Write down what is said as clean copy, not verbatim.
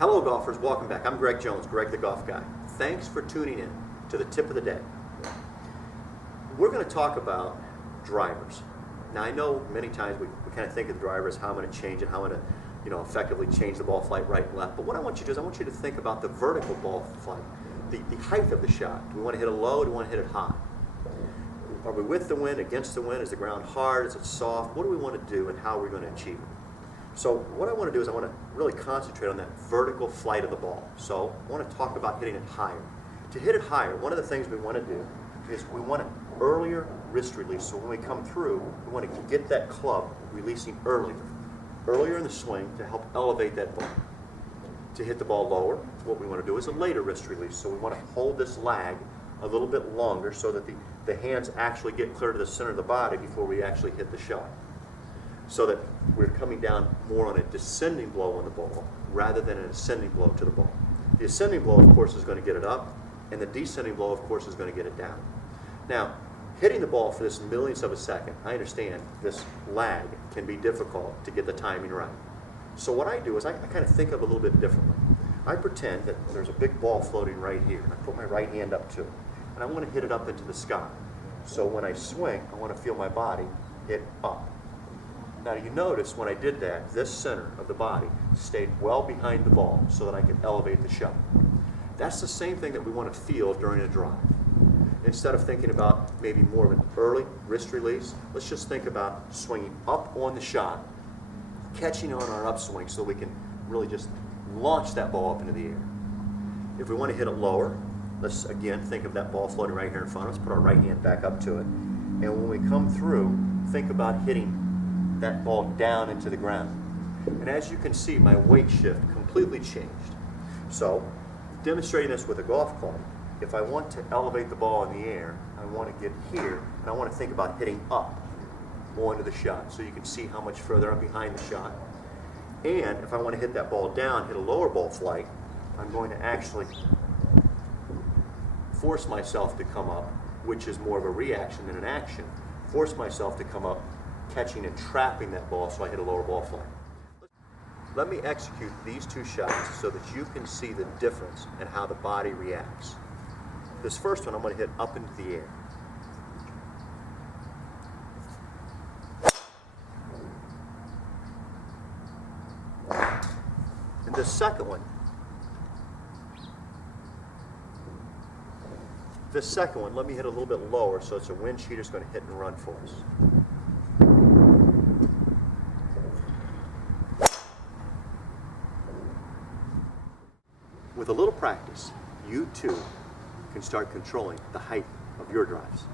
Hello golfers, welcome back. I'm Greg Jones, Greg the Golf Guy. Thanks for tuning in to the tip of the day. We're going to talk about drivers. Now I know many times we kind of think of the driver as how I'm going to change it, how I'm going to effectively change the ball flight right and left. But what I want you to do is I want you to think about the vertical ball flight, the height of the shot. Do we want to hit it low? Do we want to hit it high? Are we with the wind, against the wind? Is the ground hard? Is it soft? What do we want to do and how are we going to achieve it? So what I want to do is I want to really concentrate on that vertical flight of the ball. So I want to talk about hitting it higher. To hit it higher, one of the things we want to do is we want an earlier wrist release. So when we come through, we want to get that club releasing earlier in the swing to help elevate that ball. To hit the ball lower, what we want to do is a later wrist release. So we want to hold this lag a little bit longer so that the hands actually get clear to the center of the body before we actually hit the shot. So that we're coming down more on a descending blow on the ball rather than an ascending blow to the ball. The ascending blow, of course, is going to get it up, and the descending blow, of course, is going to get it down. Now, hitting the ball for this millionth of a second, I understand this lag can be difficult to get the timing right. So what I do is I kind of think of it a little bit differently. I pretend that there's a big ball floating right here, and I put my right hand up to it, and I want to hit it up into the sky. So when I swing, I want to feel my body hit up. Now you notice when I did that, this center of the body stayed well behind the ball so that I could elevate the shot. That's the same thing that we want to feel during a drive. Instead of thinking about maybe more of an early wrist release, let's just think about swinging up on the shot, catching on our upswing so we can really just launch that ball up into the air. If we want to hit it lower, let's again think of that ball floating right here in front of us, put our right hand back up to it, and when we come through, think about hitting that ball down into the ground. And as you can see, my weight shift completely changed. So, demonstrating this with a golf club, if I want to elevate the ball in the air, I want to get here, and I want to think about hitting up more into the shot, so you can see how much further I'm behind the shot. And if I want to hit that ball down, hit a lower ball flight, I'm going to actually force myself to come up, which is more of a reaction than an action, force myself to come up, catching and trapping that ball so I hit a lower ball flight. Let me execute these two shots so that you can see the difference in how the body reacts. This first one I'm going to hit up into the air. And this second one, let me hit a little bit lower so it's a wind cheater's going to hit and run for us. With a little practice, you too can start controlling the height of your drives.